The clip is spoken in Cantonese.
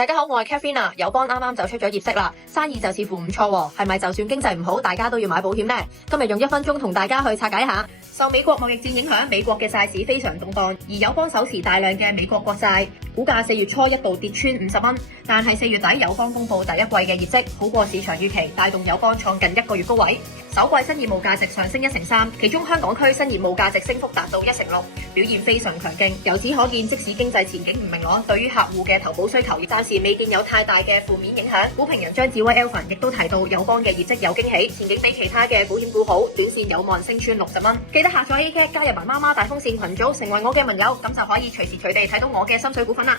大家好，我係 Katherine。友邦啱啱就出咗業績啦，生意就似乎唔錯喎，係咪就算經濟唔好，大家都要買保險呢？今日用1分鐘同大家去拆解下。受美國貿易戰影響，美國嘅債市非常動盪，而友邦手持大量嘅美國國債，股價4月初一度跌穿50蚊，但係4月底友邦公布第一季嘅業績好過市場預期，帶動友邦創近1個月高位。首季新業務價值上升1成3，其中香港區新業務價值升幅達到1成6，表現非常強勁。由此可見，即使經濟前景唔明朗，對於客戶嘅投保需求暫時未見有太大嘅負面影響。股評人張志威 Alvin 亦都提到友邦嘅業績有驚喜，前景比其他嘅保險股好，短線有望升穿60蚊。記得下載 ACAT 加入埋媽媽大風扇群組，成為我嘅盟友，咁就可以隨時隨地睇到我嘅心水股份啦。